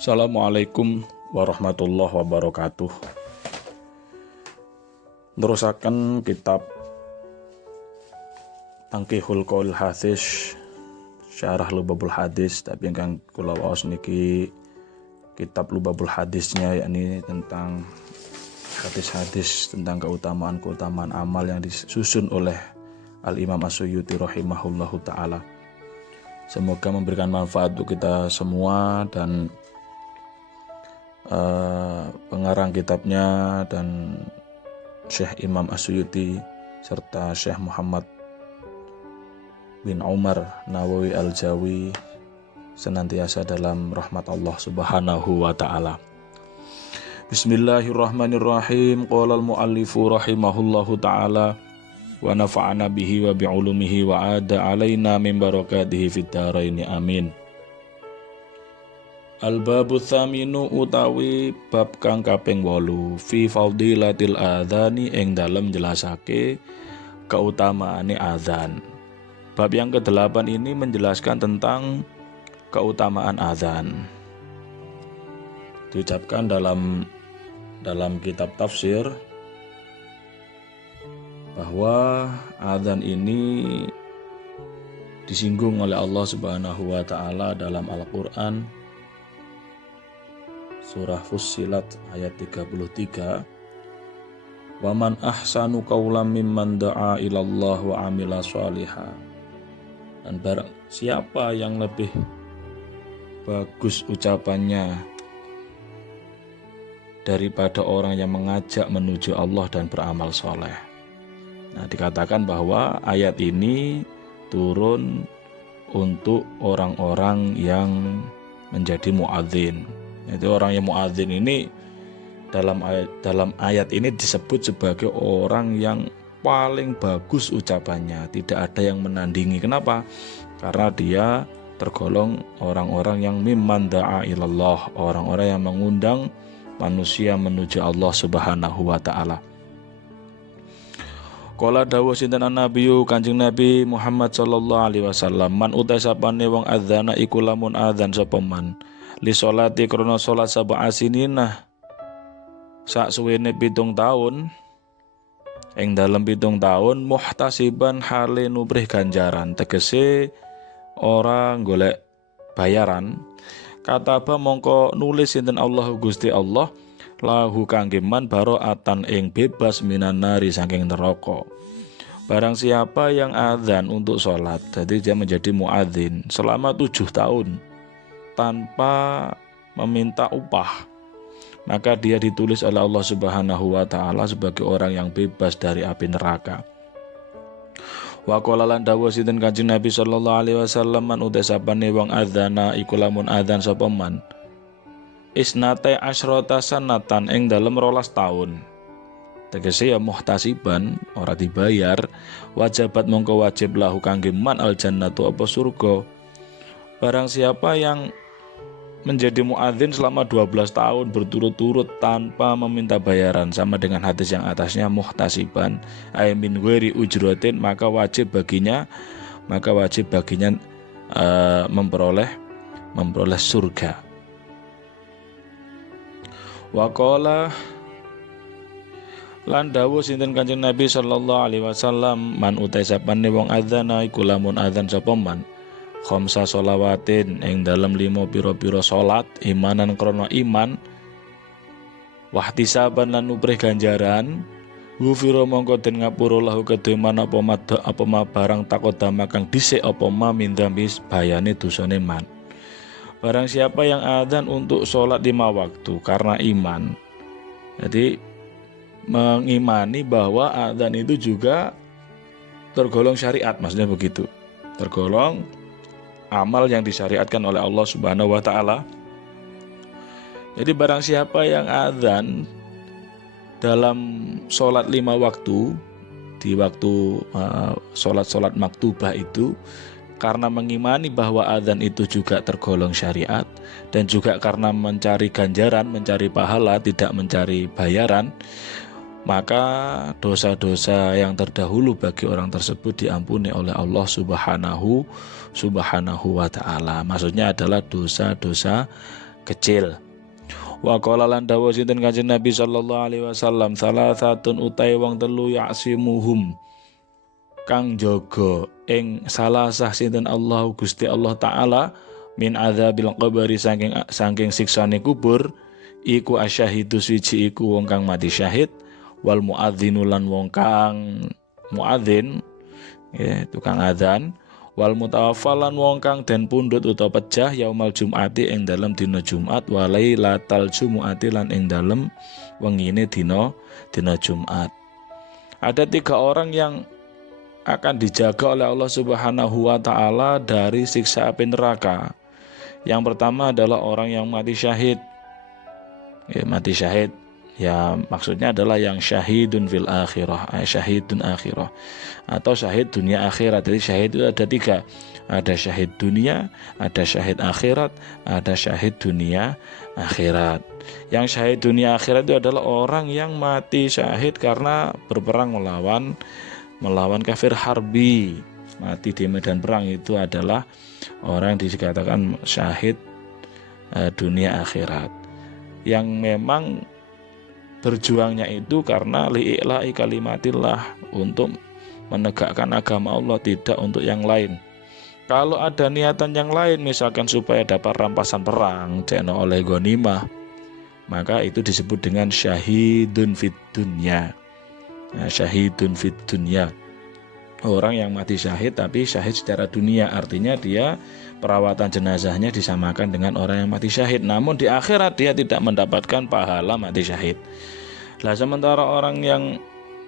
Assalamualaikum warahmatullahi wabarakatuh. Nerusaken kitab Tangkihul Qaul Hadis Syarah Lubabul Hadis, tapi ingkang kula waos niki kitab Lubabul Hadisnya, yakni tentang hadis-hadis tentang keutamaan amal yang disusun oleh Al-Imam As-Suyuti rahimahullahu ta'ala. Semoga memberikan manfaat untuk kita semua, dan pengarang kitabnya dan Syekh Imam As-Suyuti serta Syekh Muhammad bin Umar Nawawi Al-Jawi senantiasa dalam rahmat Allah Subhanahu wa ta'ala. Bismillahirrahmanirrahim. Qala al-muallifu rahimahullahu ta'ala wa nafa'ana bihi wa bi'ulumihi wa ada alaina min barakatihi fid dharaini amin. Al-babu tsaminu utawi bab kang kaping 8 fi fadilatil adzani ing dalem jelasake keutamaane azan. Bab yang ke-8 ini menjelaskan tentang keutamaan azan. Diucapkan dalam kitab tafsir bahwa azan ini disinggung oleh Allah Subhanahu wa ta'ala dalam Al-Qur'an surah Fussilat ayat 33, wa man ahsanu qawlan mimman da'a ilallah wa amila sholiha. Dan barang siapa yang lebih bagus ucapannya daripada orang yang mengajak menuju Allah dan beramal soleh. Nah, dikatakan bahwa ayat ini turun untuk orang-orang yang menjadi muadzin. Itu orang yang muadzin ini dalam ayat ini disebut sebagai orang yang paling bagus ucapannya, tidak ada yang menandingi. Kenapa? Karena dia tergolong orang-orang yang mimman da'a ilallah, orang-orang yang mengundang manusia menuju Allah Subhanahu wa ta'ala. Qala dawuh sinten Nabiyu Kanjeng Nabi Muhammad sallallahu alaihi wasallam, man utai sapane wong adzana iku lamun adzan sapa man li sholati krana salat sab'a sinina sak suwene 7 tahun, ing dalem 7 tahun muhtasiban hale nubrih ganjaran, tegese ora golek bayaran, kataba mongko nulis sinten Allah Gusti Allah lahu kangge man baro'atan ing bebas minan nari saking neraka. Barang siapa yang adzan untuk sholat, jadi dia menjadi muadzin selama 7 tahun tanpa meminta upah, maka dia ditulis oleh Allah Subhanahu wa ta'ala sebagai orang yang bebas dari api neraka. Wa qala lan dawuh sinten Kanjeng Nabi sallallahu alaihi wasallam, man uta sapane wong adzana iku lamun adzan sapa man isnate asyrota sanatan ing dalem 12 tahun, tegese ya muhtasiban ora dibayar, wajabat mongko wajib lahu kangge man al jannatu apa surga. Barang siapa yang menjadi muadzin selama 12 tahun berturut-turut tanpa meminta bayaran, sama dengan hadis yang atasnya, muhtasiban ay min ghairi ujratin, maka wajib baginya memperoleh surga. Wa qala lan dawuh sinten Kanjeng Nabi sallallahu alaihi wasallam, man utai sapane wong adzana iku lamun adzan sapa man khamsa sholawatin ing dalem 5 pira-pira salat, imanan krana iman, wahtisaban lan nubrih ganjaran, ghufira mongko den ngapura lahu kedhe man apa ma barang takodama kang dhisik apa ma min dzambi bayane dosane man. Barang siapa yang adzan untuk sholat 5 waktu karena iman, jadi mengimani bahwa adzan itu juga tergolong syariat, maksudnya begitu, tergolong amal yang disyariatkan oleh Allah Subhanahu wa ta'ala. Jadi barang siapa yang adzan dalam sholat 5 waktu, di waktu sholat maktubah itu, karena mengimani bahwa adzan itu juga tergolong syariat, dan juga karena mencari ganjaran, mencari pahala, tidak mencari bayaran, maka dosa-dosa yang terdahulu bagi orang tersebut diampuni oleh Allah Subhanahu wa ta'ala. Maksudnya adalah dosa-dosa kecil. Wa qala lan dawuh sinten Kanjeng Nabi sallallahu alaihi wasallam, salasatun utai wong telu ya'simuhum kang jaga ing salasah sinten Allah Gusti Allah taala min adzabil qabri saking siksane kubur iku asyahidu suci iku wong kang mati syahid, wal muadzinu lan wong kang muadzin ya tukang adzan, wal mutawaffalan wong kang den pundhut utawa pejah yaumal jumati ing dalem dina Jumat, wa lailatal jumuati lan ing dalem wengine dina Jumat. Ada 3 orang yang akan dijaga oleh Allah Subhanahu wa taala dari siksa api neraka. Yang pertama adalah orang yang mati syahid. Ya, mati syahid ya maksudnya adalah yang syahidun fil akhirah, syahidun akhirah atau syahid dunia akhirat. Jadi syahid itu ada 3, ada syahid dunia, ada syahid akhirat, ada syahid dunia akhirat. Yang syahid dunia akhirat itu adalah orang yang mati syahid karena berperang melawan kafir harbi, mati di medan perang, itu adalah orang yang dikatakan syahid dunia akhirat, yang memang berjuangnya itu karena li'ila'i kalimatillah, untuk menegakkan agama Allah, tidak untuk yang lain. Kalau ada niatan yang lain, misalkan supaya dapat rampasan perang, ceno oleh ghanimah, maka itu disebut dengan syahidun fid dunya. Nah, syahidun fid dunya, orang yang mati syahid tapi syahid secara dunia, artinya dia perawatan jenazahnya disamakan dengan orang yang mati syahid, namun di akhirat dia tidak mendapatkan pahala mati syahid. Lah sementara orang yang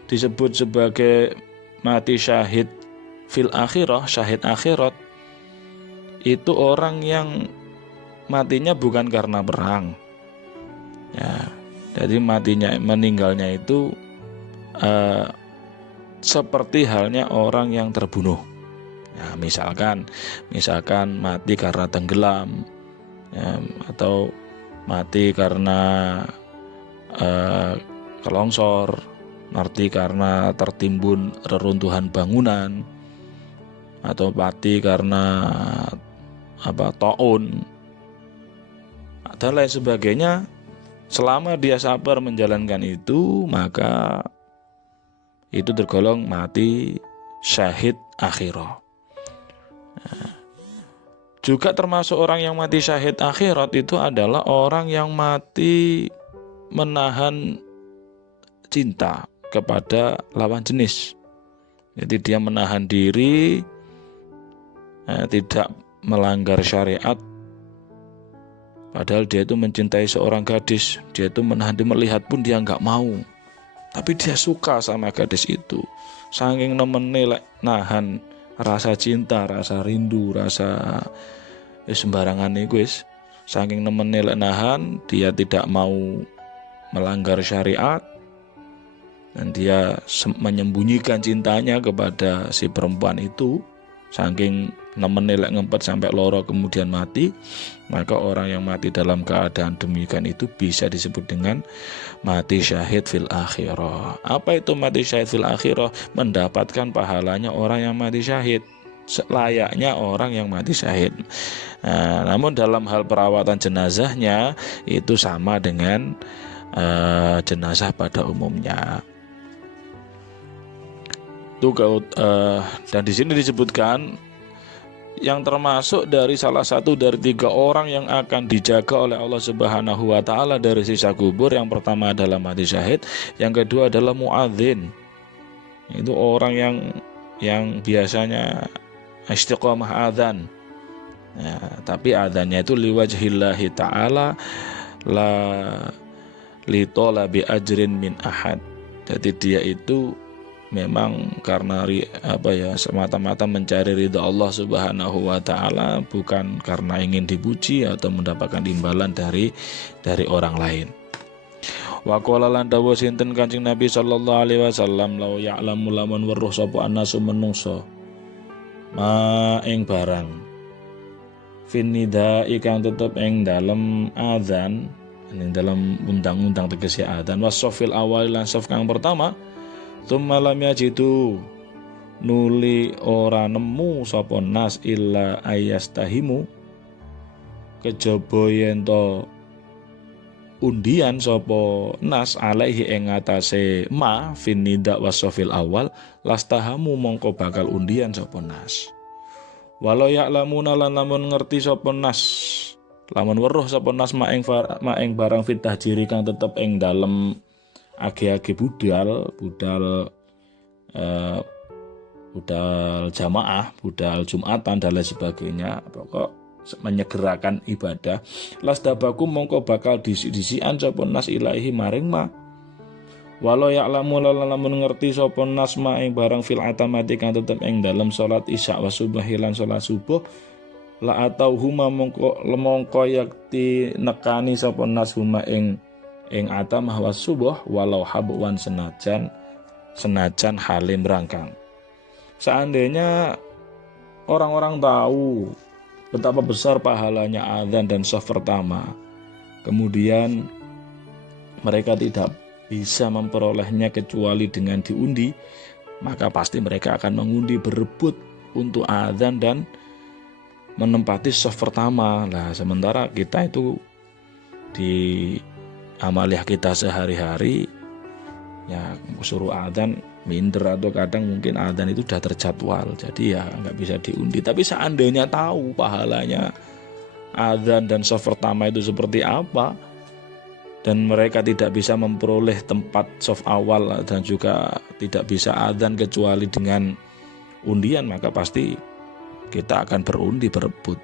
disebut sebagai mati syahid fil akhirah, syahid akhirat, itu orang yang matinya bukan karena perang ya, jadi meninggalnya itu seperti halnya orang yang terbunuh. Nah, misalkan mati karena tenggelam ya, atau mati karena kelongsor, mati karena tertimbun reruntuhan bangunan, atau mati karena taun dan lain sebagainya. Selama dia sabar menjalankan itu, maka itu tergolong mati syahid akhirah. Juga termasuk orang yang mati syahid akhirat itu adalah orang yang mati menahan cinta kepada lawan jenis. Jadi dia menahan diri, tidak melanggar syariat, padahal dia itu mencintai seorang gadis. Dia itu menahan diri, melihat pun dia nggak mau, tapi dia suka sama gadis itu. Saking nemene nahan rasa cinta, rasa rindu, rasa sembarangan itu wis. Saking nemene nahan, dia tidak mau melanggar syariat, dan dia menyembunyikan cintanya kepada si perempuan itu. Saking nemene ngempet sampai loro kemudian mati, maka orang yang mati dalam keadaan demikian itu bisa disebut dengan mati syahid fil akhirah. Apa itu mati syahid fil akhirah? Mendapatkan pahalanya orang yang mati syahid, selayaknya orang yang mati syahid. Namun dalam hal perawatan jenazahnya itu sama dengan jenazah pada umumnya. Dan di sini disebutkan yang termasuk dari salah satu dari 3 orang yang akan dijaga oleh Allah Subhanahu wa taala dari siksa kubur. Yang pertama adalah mati syahid, yang kedua adalah muadzin. Itu orang yang biasanya istiqomah adzan. Ya, tapi adzannya itu liwajhillahi ta'ala la litolabi ajrin min ahad. Jadi dia itu memang karena semata-mata mencari ridha Allah Subhanahu wa taala, bukan karena ingin dipuji atau mendapatkan imbalan dari orang lain. Wa qala lan dawuh sinten Kanjeng Nabi sallallahu alaihi wasallam, law ya'lamu lamun weruh sapa anasu menungso ma ing barang finida ikang tetep ing dalem adzan, ing dalem undang-undang tegese adzan, wasofil awal lan sof kang pertama, tsumma lam yajidu nuli ora nemu sapa nas illa ayastahimu, kejaba yen to undian sapa nas alaihi ing atase ma fin nida wasofil awal lastahamu mongko bakal undian sapa nas. Walau ya'lamuna lan lamun ngerti sapa nas, lamun weruh sapa nas ma ing barang fitah jiri kang tetep ing dalem age-age budal jamaah, budal Jumatan dan lain sebagainya, pokok menyegerakan ibadah, lasdabaku mongko bakal disian sapa nas ilahi maring ma. Walau ya'lamu lamun ngerti sapa nas ma ing barang fil atamati kang tetep ing dalem salat isya wa subuh lan salat subuh, la atau huma mongko yakti nekani sapa nas huma ing atamah wa subuh walau habuan senajan halim rangkang. Seandainya orang-orang tahu betapa besar pahalanya adzan dan shaf pertama, kemudian mereka tidak bisa memperolehnya kecuali dengan diundi, maka pasti mereka akan mengundi berebut untuk adzan dan menempati shaf pertama. Lah sementara kita itu di amaliah kita sehari-hari ya suruh adzan minder, atau kadang mungkin adzan itu sudah terjadwal, jadi ya nggak bisa diundi. Tapi seandainya tahu pahalanya adzan dan shaf pertama itu seperti apa, dan mereka tidak bisa memperoleh tempat shaf awal dan juga tidak bisa adzan kecuali dengan undian, maka pasti kita akan berundi berebut.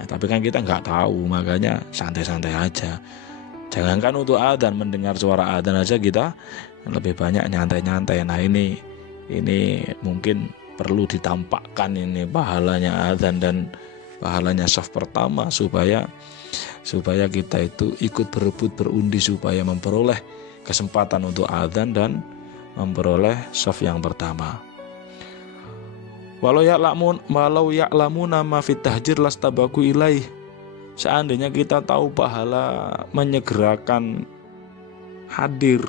Ya, tapi kan kita nggak tahu, makanya santai-santai aja. Jangankan untuk adzan, mendengar suara adzan aja kita lebih banyak nyantai-nyantai. Nah ini mungkin perlu ditampakkan ini pahalanya adzan dan pahalanya shaf pertama supaya kita itu ikut berebut berundi supaya memperoleh kesempatan untuk adzan dan memperoleh shaf yang pertama. Walau ya'lamuna ma fit tahjir lastabaku ilaih. Seandainya kita tahu pahala menyegerakan hadir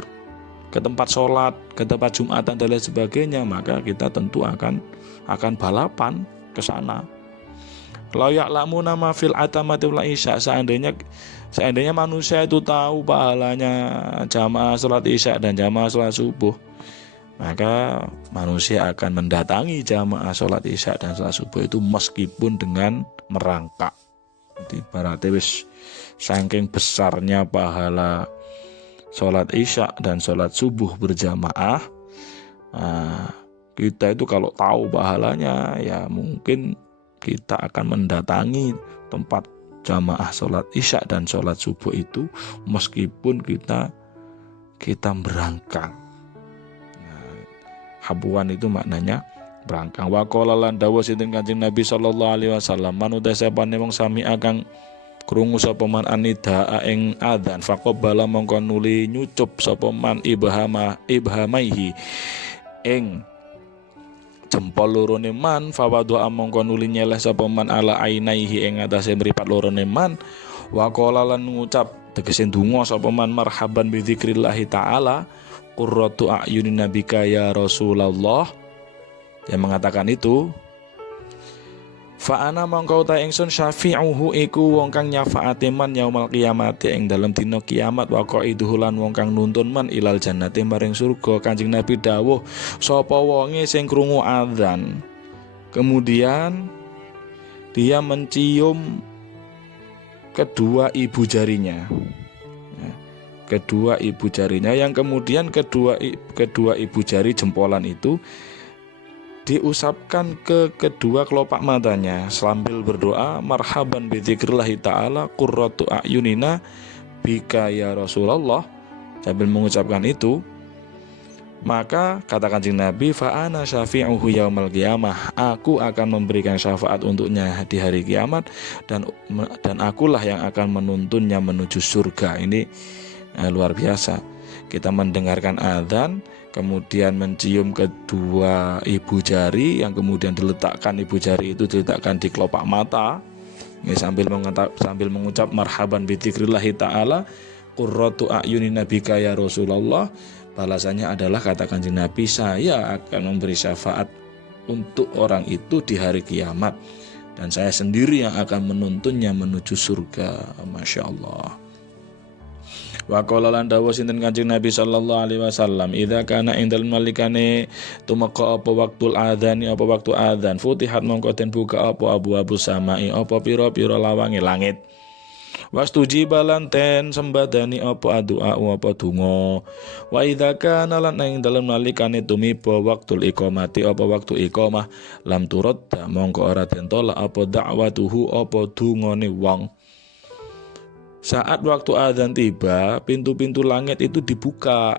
ke tempat sholat, ke tempat Jumatan dan lain sebagainya, maka kita tentu akan balapan ke sana. Lau ya'lamuna ma fil atamati wal isya. Seandainya manusia itu tahu pahalanya jamaah sholat isya dan jamaah sholat subuh, maka manusia akan mendatangi jamaah sholat isya dan sholat subuh itu meskipun dengan merangkak. Ibaratnya wis saking besarnya pahala sholat isya dan sholat subuh berjamaah, kita itu kalau tahu pahalanya ya mungkin kita akan mendatangi tempat jamaah sholat isya dan sholat subuh itu meskipun kita berangkang. Habuan itu maknanya berangkang. Wa qala lan dawuh sinten Kanjeng Nabi sallallahu alaihi wasallam, manut sapane wong sami akang krungu sapa man anidaa ing adzan faqabbala mongko nuli nyucup sapa man ibhamaihi ing jempol lorone man fawadha mongko nuli nyeleh sapa man ala ainaihi ing atase mripat lorone man. Wa qala lan ngucap tegese ndonga sapa man marhaban bi dzikrillah taala qurratu a'yunin nabika ya Rasulullah. Yang mengatakan itu, fa ana mongko ta ingsun syafi'uhu iku wong kang nyafaati man yaumul qiyamati ing dalem dina kiamat, wa qaiduhu lan wong kang nuntun man ilal jannati maring surga. Kanjeng Nabi dawuh, sapa wonge sing krungu adzan kemudian dia mencium kedua ibu jarinya, yang kemudian kedua ibu jari jempolan itu diusapkan ke kedua kelopak matanya sambil berdoa marhaban bi dzikrillah taala qurratu a'yunina bika ya Rasulullah. Sambil mengucapkan itu, maka kata Kanjeng Nabi, fa ana syafi'uhu yaumil qiyamah, aku akan memberikan syafaat untuknya di hari kiamat dan akulah yang akan menuntunnya menuju surga. Ini luar biasa. Kita mendengarkan adzan, kemudian mencium kedua ibu jari, yang kemudian ibu jari itu diletakkan di kelopak mata, ini sambil mengucap marhaban bi dzikrillah taala qurratu a'yunin nabika ya Rasulullah. Balasannya adalah kata Kanjeng Nabi, saya akan memberi syafaat untuk orang itu di hari kiamat dan saya sendiri yang akan menuntunnya menuju surga. Masya Allah. Wa qala lan dawuh sinten Kanjeng Nabi sallallahu alaihi wasallam, idza kana indal malikane tumeka apa waktul adzan apa waktu adzan, futihat mongko den buka apa abu-abu samai apa pira-pira lawange langit. Wastuji balan ten sembadani apa doa apa donga. Wa idza kana lan ing dalem nalikane tumiba waktul iqamati apa waktu iqamah, lam turad mongko ora den tolak apa dakwatuhu apa dungane wong. Saat waktu adzan tiba, pintu-pintu langit itu dibuka,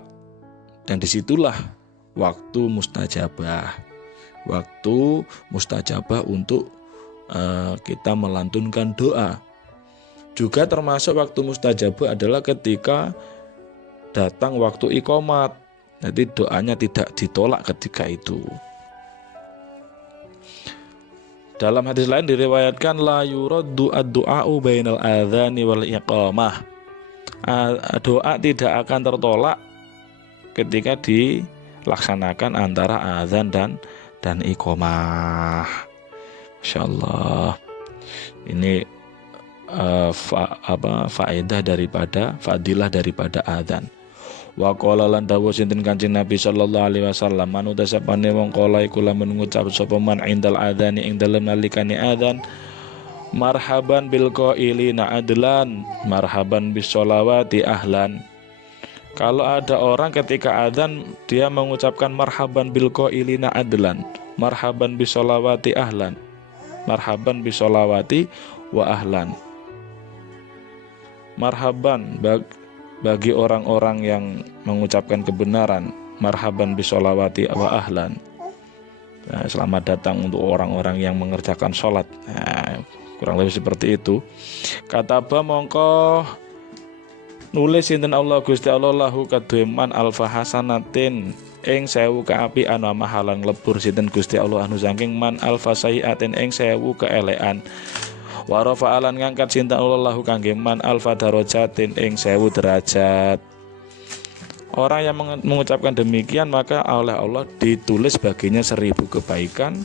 dan disitulah waktu mustajabah. Waktu mustajabah untuk kita melantunkan doa. Juga termasuk waktu mustajabah adalah ketika datang waktu iqamat. Jadi doanya tidak ditolak ketika itu. Dalam hadis lain diriwayatkan la yuraddu ad-du'a'u bainal adzani wal iqamah. Doa tidak akan tertolak ketika dilaksanakan antara azan dan iqamah. Masyaallah. Ini faedah daripada fadilah daripada azan. Wa qala lan dawuh sinten Kanjeng Nabi sallallahu alaihi wasallam, manut sapane wong kala iku lamun ngucap sapa man indal adzani ing dalem nalikane adzan, marhaban bil qailina adlan, marhaban bis sholawati ahlan. Kalau ada orang ketika adzan dia mengucapkan marhaban bil qailina adlan, marhaban bis sholawati ahlan, marhaban bis sholawati wa ahlan. Marhaban bagi orang-orang yang mengucapkan kebenaran, marhaban bisolawati wa ahlan. Nah, selamat datang untuk orang-orang yang mengerjakan sholat. Nah, kurang lebih seperti itu. Kata ba mongko nulis sinten Allah Gusti Allah lahu kadue man alfa hasanatin ing 1000 kaapian wa mahalang lebur sinten Gusti Allah anu saking man alfa sayiatin ing 1000 keelekan. Wa rafa'alan ngangkat sinten Allah lahu kangge man alfa darajatin ing 1000 derajat. Orang yang mengucapkan demikian maka oleh Allah ditulis baginya 1000 kebaikan,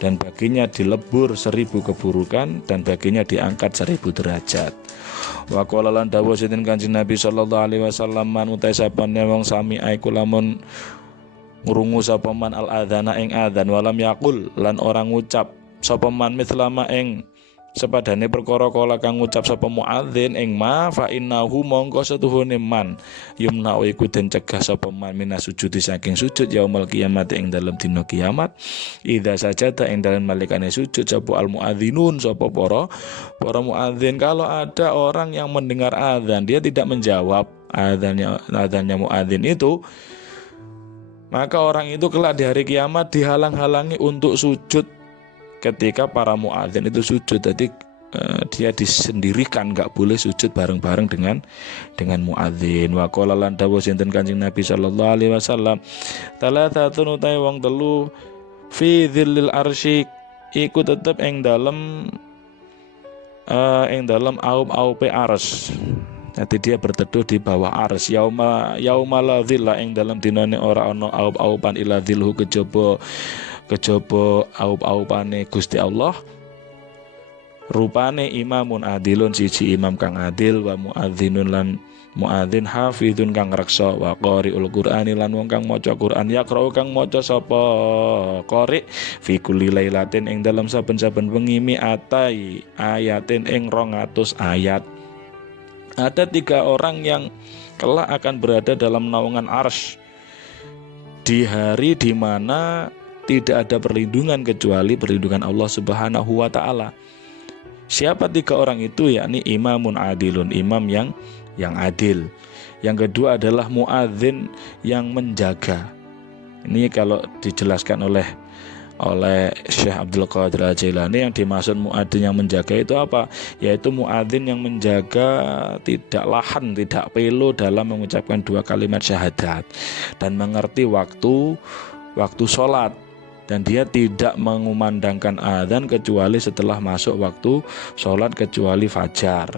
dan baginya dilebur 1000 keburukan, dan baginya diangkat 1000 derajat. Wa qala lan dawuh sinten Kanjeng Nabi sallallahu alaihi wasallam, man utai sapane wong sami aiku lamun ngrungu sapa man al adzana ing adzan walam yaqul lan orang ngucap sapa man mislama ing sepadane perkara kala kang ngucap sapa muadzin ing ma fa innahu mongko setuhune man yumna iku den cegah sapa man minas sujud saking sujud yaumul kiamat ing dalem dina kiamat. Idza sajada ing dalem malikane sujud sapa al muadzinun sapa para muadzin. Kalau ada orang yang mendengar azan dia tidak menjawab azannya muadzin itu, maka orang itu kelak di hari kiamat dihalang-halangi untuk sujud ketika para muadzin itu sujud. Jadi dia disendirikan, nggak boleh sujud bareng-bareng dengan muadzin. Wa qala lan dawuh sinten Kanjeng Nabi sallallahu alaihi wasallam, talathatun utai wong telu fi dzillil arsy iku tetep ing dalem aup-aupe ars. Jadi dia berteduh di bawah ars. Yauma la dzilla ing dalem dinane ora ana aup-aupan ila dzilhu kejaba aup-aupane Gusti Allah. Rupane imamun adilun siji imam kang adil, wa muadzinun lan muadzin hafizun kang reksa, wa qari'ul qur'ani lan wong kang maca Quran, yaqra'u kang maca sapa qari fi kulli lailatin ing dalam saben-saben wengi mi'atai ayatin ing 200 ayat. Ada 3 orang yang kelak akan berada dalam naungan arsy di hari di mana tidak ada perlindungan kecuali perlindungan Allah Subhanahu wa taala. Siapa 3 orang itu? Yakni imamun adilun, imam yang adil. Yang kedua adalah muadzin yang menjaga. Ini kalau dijelaskan oleh Syekh Abdul Qadir Al-Jailani, yang dimaksud muadzin yang menjaga itu apa? Yaitu muadzin yang menjaga tidak lahan, tidak pelo dalam mengucapkan 2 kalimat syahadat dan mengerti waktu sholat. Dan dia tidak mengumandangkan adzan kecuali setelah masuk waktu sholat kecuali fajar.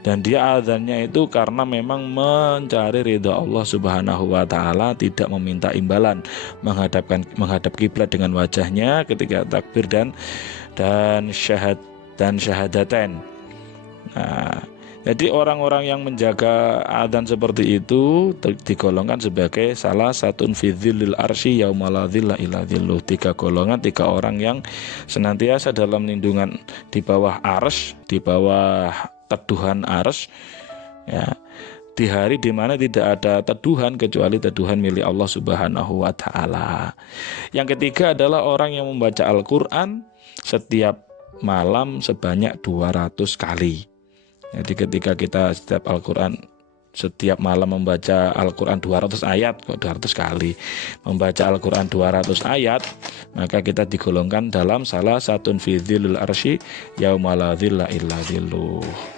Dan dia adzannya itu karena memang mencari ridha Allah Subhanahu wa taala, tidak meminta imbalan, menghadap kiblat dengan wajahnya ketika takbir dan syahadatain. Nah, jadi orang-orang yang menjaga adzan seperti itu digolongkan sebagai salah satu fi dzillil arsy yauma la dzilla illa dzilluh. 3 golongan, 3 orang yang senantiasa dalam lindungan di bawah arsy, di bawah teduhan arsy, ya, di hari di mana tidak ada teduhan kecuali teduhan milik Allah Subhanahu wa taala. Yang ketiga adalah orang yang membaca Al-Qur'an setiap malam sebanyak 200 kali. Jadi ketika kita setiap malam membaca Al-Quran 200 ayat, kok 200 kali membaca Al-Quran 200 ayat, maka kita digolongkan dalam salah satu fi dzillil arsy yauma la dzilla illa dzilluh.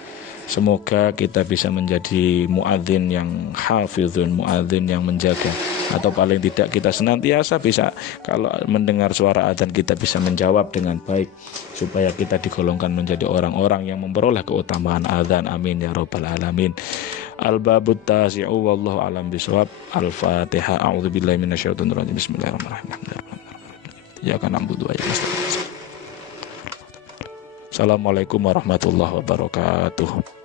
Semoga kita bisa menjadi muadzin yang hafizun, muadzin yang menjaga, atau paling tidak kita senantiasa bisa, kalau mendengar suara adzan kita bisa menjawab dengan baik, supaya kita digolongkan menjadi orang-orang yang memperoleh keutamaan adzan. Amin ya rabbal alamin. Al-babut tasi'u wallahu alam bisawab. Al-Fatihah. A'udzubillahi minasyaitonir rajim. Bismillahirrahmanirrahim. Ya kan na'budu wa iyyaka nasta'in. Assalamualaikum warahmatullahi wabarakatuh.